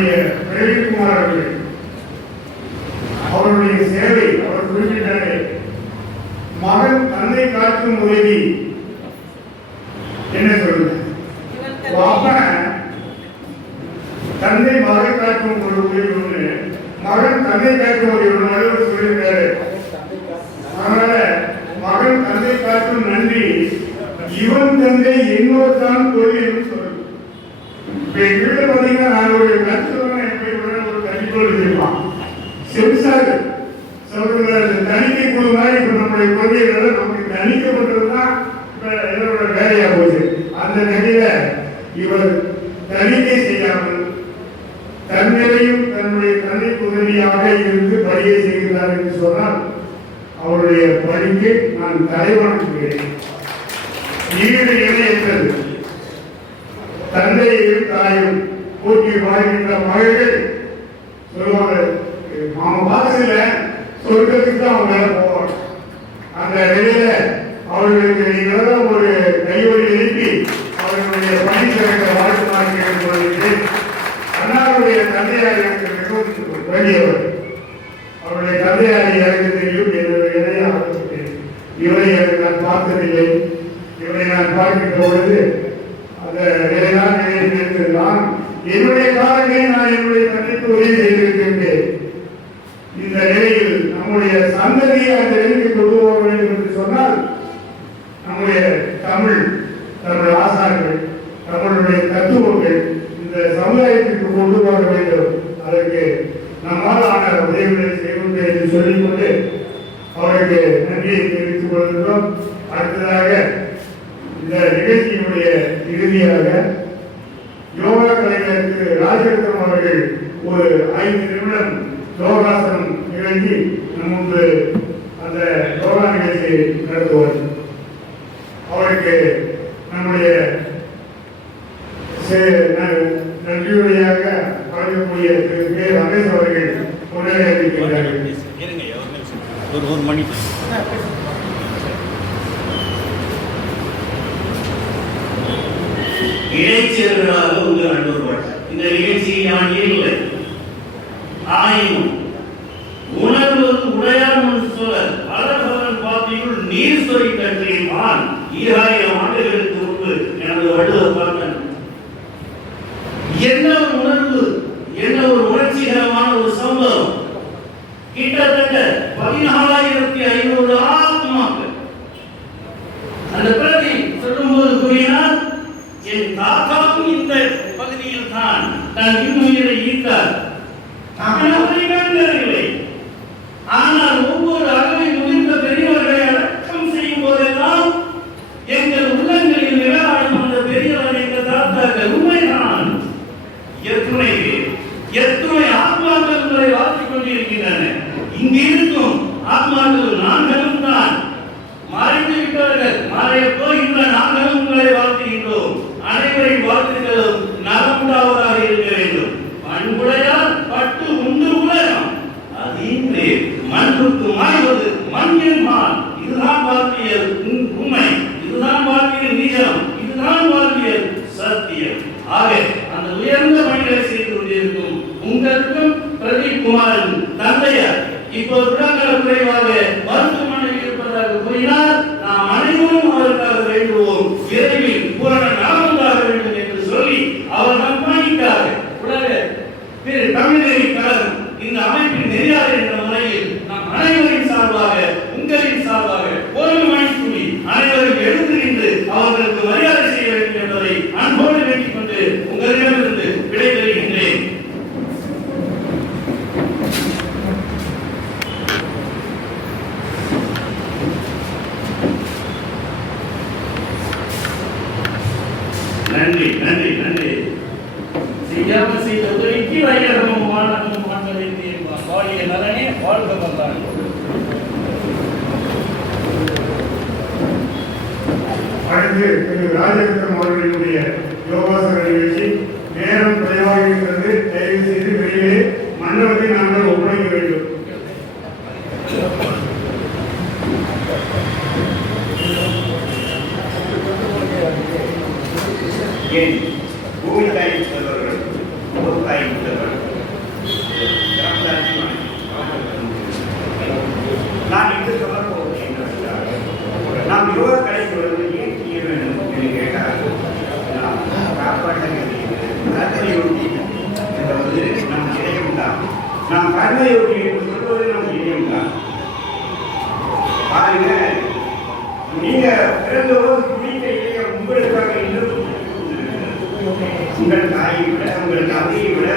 நம்முடைய பிரவீன்குமார் அவர்கள் அவருடைய சேவை அவர் குறிப்பிட்டாரே மகன் தன்னை காக்கும் உதவி. என்ன சொல்றது? தந்தை மகன் காக்கும் ஒரு உதவி ஒன்று மகன் தந்தை காக்கும் உதவி ஒண்ணு. நடுவர் சொல்லியிருக்காரு. அதனால மகன் தந்தை காக்கும் நன்றி. இவன் தந்தை இன்னொரு தான் கோயில் எங்க வீட்டுல பாத்தீங்கன்னா ஒரு கருத்து எப்படி உடனே ஒரு கண்டிப்போடு வச்சிருப்பான். சென்சார் சொல்ற தணிக்கை குழு மாதிரி இப்ப நம்முடைய கொள்கைகள் நமக்கு தணிக்கப்பட்டதுதான் இப்ப என்னோட வேலையா போகுது அந்த நிலையில இவர் தணிக்கை செய்யாமல் தன்னிலையும் தன்னுடைய தனி உதவியாக இருந்து பணியை செய்கிறார் என்று சொன்னால் அவருடைய பணிக்கு நான் தலைவணங்குகிறேன் தாயும் வாழ்கின்ற மகள்கள் சொல்லுவாங்க நாம பார்த்ததில்ல சொர்க்கத்துக்கு தான் அவங்க மேல போவாங்க அந்த நிலையில அவர்களுக்கு நீங்களும் ஒரு கைவழி எழுப்பி அவர்களுடைய பணி சிறக்க வாழ்த்துமாறு கேட்டுக்கொள்கிறேன் அண்ணாவுடைய தந்தையார் எனக்கு மிகவும் வேண்டியவர் அவருடைய தந்தையார் எனக்கு தெரியும். என்னுடைய இணையாக இவரை எனக்கு நான் பார்த்ததில்லை. இவரை நான் பார்க்கின்ற பொழுது அந்த நிலைதான் என்னுடைய காலங்களில் நான் என்னுடைய தந்தைக்கு உதவி செய்திருக்கின்றேன். இந்த நிலையில் நம்முடைய சந்ததியை அந்த நிலைக்கு கொண்டு போக வேண்டும் என்று சொன்னால் நம்முடைய தமிழ் தமிழ் ஆசான்கள் தமிழுடைய தத்துவங்கள் இந்த சமுதாயத்திற்கு கொண்டு வர வேண்டும். அதற்கு நம்மால் ஆன உதவிகளை செய்வோம் என்று சொல்லிக்கொண்டு அவருக்கு நன்றியை தெரிவித்துக் கொள்கின்றோம். அடுத்ததாக இந்த நிகழ்ச்சியினுடைய இறுதியாக யோகா ராஜரத்னம் அவர்கள் ஒரு ஐந்து நிமிடம் யோகாசனம் நிகழ்ச்சி நம் முன்பு அந்த யோகா நிகழ்ச்சியை நடத்துவார். அவருக்கு நம்முடைய நன்றியுடையாக வழங்கக்கூடிய திரு கே. ரமேஷ் அவர்கள் உடனே அறிவிக்கின்றார்கள் ஒரு ஒரு மணி இடைச்செயல்களாக உங்கள் அனுபவப்பட்டார் இந்த நிகழ்ச்சியை நான் இல்லை ஆயினும் உணர்வது உடையான் சொல்ல அழகவன் பாத்தியுள் நீர் சொறி கற்றியுமான் ஈராயிரம் ஆண்டுகளுக்கு முன்பு எனது வள்ளுவ பார்த்தன் என்ன ஒரு உணர்வு என்ன ஒரு உணர்ச்சிகரமான ஒரு சம்பவம் கிட்டத்தட்ட பதினாலாயிரத்தி ஐநூறு ஆத்மாக்கள் அந்த பிரதி சொல்லும்போது கூறினார் என் தாத்தாவும் இந்த பகுதியில் தான் இன்னுயிரை ஈர்த்தார். அவரை ஆனால் ஒவ்வொரு அகவை முதிர்ந்த பெரியவர்களை அடக்கம் செய்யும் போதெல்லாம் எங்கள் உள்ளங்களில் நிலவாடும் அந்த பெரியவர் எங்கள் தாத்தாக்கள் உண்மைதான். எத்துணை எத்துணை ஆத்மாக்கள் உங்களை வாழ்த்திக் கொண்டிருக்கின்றன இங்கு இருக்கும் ஆத்மாக்கள் நாங்களும் தொடர்ந்து திரு ராஜேந்திரன் அவர்களுடைய யோகாசன நிகழ்ச்சி நேரம் குறைவாக இருக்கிறது தயவு செய்து வெளியே மண்டபத்தை நாங்கள் ஒப்படைக்க வேண்டும். ஏன்? பூமி தாய் புத்தகர்கள் ஒரு தாய் நான் இன்று சொல்ல போகிறேன் நாம் யோகா கடைக்கு வருவது காப்பாற்ற கர்த்தரையொட்டி என்ற ஒரு நமக்கு இடையுண்டா நாம் கர்த்தரையொட்டி என்று சொல்வது நமக்கு இடையுண்டா பாருங்க நீங்க பிறந்த போது குடிக்க இளைய உங்களுக்காக இன்னும் உங்கள் தாயை விட உங்கள் தந்தையை விட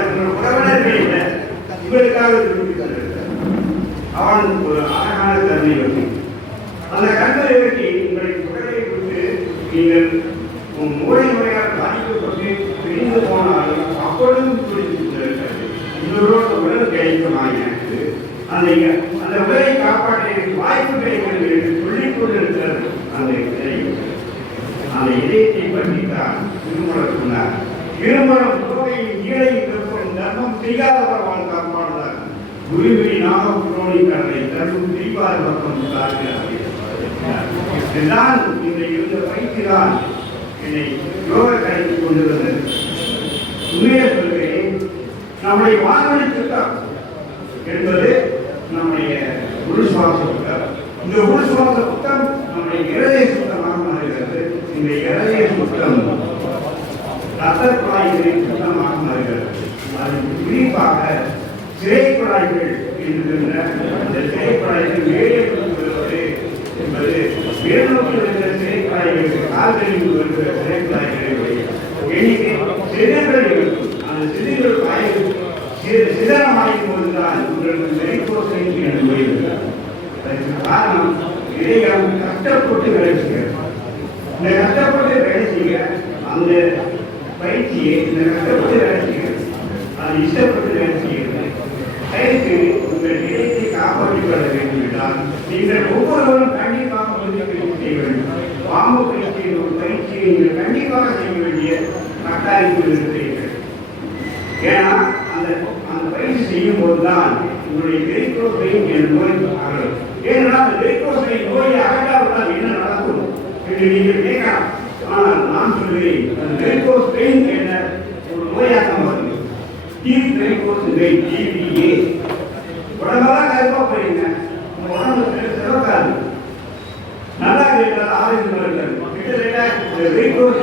அந்த கண்களை உங்களை உடலை முறை முறையாக முறையால் பிரிந்து போனாலும் அப்பொழுதும் புரிந்திருக்கிறது உடல் கிடைக்குமாங்க அந்த அந்த உடலை காப்பாற்ற எனக்கு வாய்ப்பு கிடைக்கிறது என்று சொல்லிக் கொண்டிருக்கிறது அந்த இதயம் அந்த இதயத்தை பற்றி திருமணம் சொன்னார். திருமணம் உறவையும் ஈழையும் திருப்பம் தர்மம் செய்யாதவர்கள் காப்பாடுதார் குருவிரி நாகம் புரோணி கரை தர்மம் செய்வார் பக்கம் இதுதான் இந்த இருந்த பயிற்சி என்னை யோக கலைக்கு கொண்டு வந்தது உண்மையை சொல்கிறேன் நம்முடைய வானொலி திட்டம் என்பது நம்முடைய உள் சுவாச புத்தம் இந்த உள் சுவாச புத்தம் நம்முடைய இருதய சுத்தமாக மாறுகிறது இந்த இருதய சுத்தம் ரத்த குழாய்களின் சுத்தமாக மாறுகிறது அது குறிப்பாக சிறை குழாய்கள் என்கின்ற அந்த சிறை குழாய்கள் மேலே கொண்டு வருவது என்பது மேல்நோக்கி வருகிற கால்களில் எண்ணிக்கை இருக்கும். அந்த சிதைகள் காய்கள் சிதறமாயும் போதுதான் உங்களுக்கு மெரிகோசை என்று வருகிறது காரணம் இதை நாம் கஷ்டப்பட்டு வேலை செய்கிறோம் இந்த கஷ்டப்பட்டு வேலை செய்ய அந்த பயிற்சியை இந்த கஷ்டப்பட்டு வேலை அது இஷ்டப்பட்டு வேலை அதற்கு உங்கள் நிலையத்தை காப்பாற்றிக் கொள்ள வேண்டும் என்றால் நீங்கள் ஒவ்வொருவரும் கண்டிப்பாக வந்து செய்ய வேண்டும். பாம்பு பயிற்சி ஒரு பயிற்சியை நீங்கள் கண்டிப்பாக செய்ய வேண்டிய கட்டாயத்தில் இருக்கிறீர்கள் ஏன்னா அந்த அந்த பயிற்சி செய்யும் போதுதான் உங்களுடைய வெறிக்கோசையும் என் நோய் அகலும். ஏன்னா அந்த வெரிகோஸ் வெயின் நோயை அகற்றாவிட்டால் என்ன நடக்கும்? என்று நீங்கள் கேட்கலாம். ஆனால் நான் சொல்கிறேன் அந்த வெறிக்கோஸ் பெயின் என்ற ஒரு நோயாக வருது. டீப் வெறிக்கோஸ் பெயின் டிபிஏ உடம்பெல்லாம் கருப்பாக போயிருங்க. உங்க உடம்பு சிறக்காது நல்லா இருக்கிறது ஆரோக்கியம் இருக்கிறது கிட்டத்தட்ட இந்த வெரிகோஸ்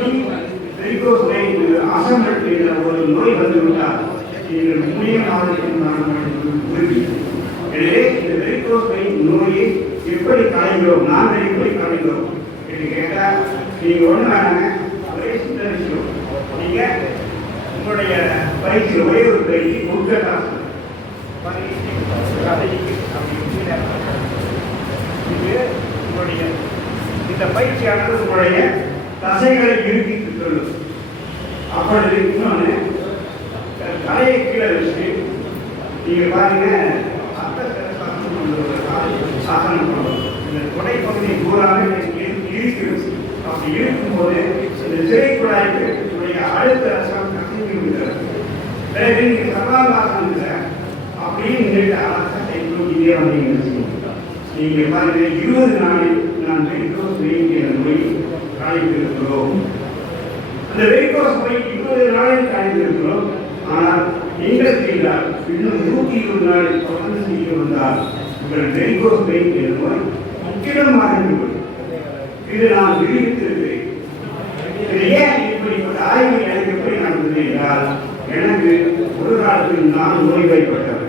வெரிகோஸ் வெயின் அசம்பல் என்ற ஒரு நோய் வந்து விட்டால் நீங்கள் முடியும் ஆரோக்கியம் உறுதி. எனவே இந்த வெரிகோஸ் வெயின் நோயை எப்படி கலைகிறோம் நாங்கள் எப்படி கலைகிறோம் என்று கேட்டால் நீங்க ஒண்ணு வேணாங்க ஒரே சின்ன விஷயம். நீங்க உங்களுடைய பயிற்சி ஒரே ஒரு பயிற்சி உட்கட்டாசனம் இது உங்களுடைய இந்த பயிற்சியானது உங்களுடைய நீங்க பாருங்க அர்த்த சிரசாசனம் பண்ணுவோம் இந்த பகுதி இருக்கிறது அப்படி இருக்கும்போது இந்த சிறை குழாய்க்கு உடைய அடுத்த ரசம் கசிந்து விடுகிறது. பிறகு நீங்க சமாதானத்தில் அப்படியே நின்றுட்டு அரசத்தை இதே வந்து நீங்க இருபது நாளில் நான் வெயிட்ரோஸ் வேண்டிய நோய் காய்ந்திருக்கிறோம். அந்த வெயிட்ரோஸ் நோய் இருபது நாளில் காய்ந்திருக்கிறோம். ஆனால் நீங்கள் செய்தால் இன்னும் நூற்றி இருபது நாளில் தொடர்ந்து செய்ய வந்தால் உங்கள் வெயிட்ரோஸ் வேண்டிய நோய் முற்றிலும் மாறிவிடும். இது நான் விடுவித்திருக்கிறேன் இது ஏன் இப்படிப்பட்ட ஆய்வு எனக்கு எப்படி நடந்தது என்றால் எனக்கு ஒரு காலத்தில் நான் நோய்வாய்ப்பட்டவர்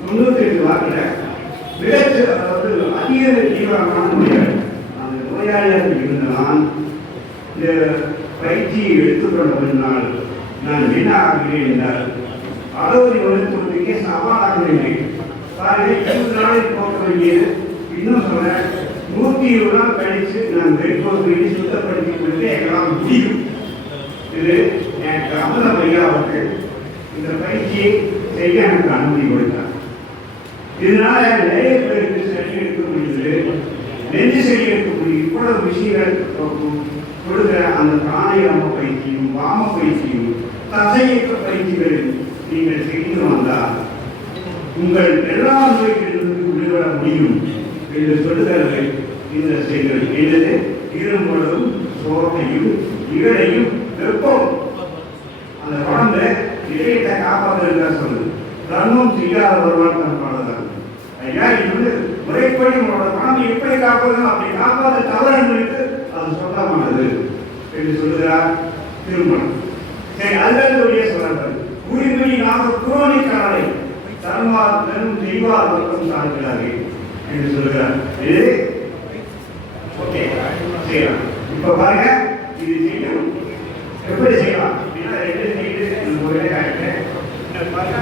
தொண்ணூத்தி எட்டு வாக்கில் மிகச்சு அதாவது அதிக தீவிரமான நோயாளி. அந்த நோயாளியாக இருந்த நான் இந்த பயிற்சியை எடுத்துக்கொண்ட முன்னால் நான் என்ன ஆகிறேன் என்றால் அறுபது வருடத்துக்கு சவாலாக நின்றேன் பாருங்க இருபது நாளைக்கு போக வேண்டியது. இன்னும் சொல்ல நூத்தி இருபது நாள் கழிச்சு நான் வெறிக்கோஸ் பண்ணி சுத்தப்படுத்தி கொடுத்து எங்களால் முடியும். இது எனக்கு அமுத ஐயா அவர்கள் இந்த பயிற்சியை செய்ய எனக்கு அனுமதி கொடுத்தார். இதனால நிறைய பேருக்கு சரி எடுக்க முடியுது நெஞ்சு சரி எடுக்க முடியும் இவ்வளவு விஷயங்கள் கொடுக்குற அந்த பிராணாயாம பயிற்சியும் வாம பயிற்சியும் தசையற்ற பயிற்சிகள் நீங்கள் செய்து வந்தால் உங்கள் எல்லா நோய்களிலிருந்து விடுபட முடியும் என்று சொல்லுகிறது இந்த செய்கள் என்னது இரும்பொழுதும் சோகையும் இகழையும் வெப்பம். அந்த குழந்தை இதயத்தை காப்பாற்றுறதா சொல்லுது. தர்மம் செய்யாத ஒருவன் தன் பாடுதான் ஐயா இது வந்து முறைப்படி உங்களோட குழந்தை எப்படி காப்பாற்றணும்? அப்படி காப்பாற்ற தவறு அது சொந்தமானது என்று சொல்லுகிறார் திருமணம். சரி அதுதான் சொல்லிய சொல்றாரு உரிமை நாம குரோனிக் கலரை தர்ம தன்மார் தன் செய்வார் பக்கம் சார்கிறார்கள் என்று சொல்கிறார். இது ஓகே செய்யலாம். இப்ப பாருங்க இது செய்யணும். எப்படி செய்யலாம்? அப்படின்னா ரெண்டு செய்து இந்த முறையில காட்டுறேன் பாருங்க.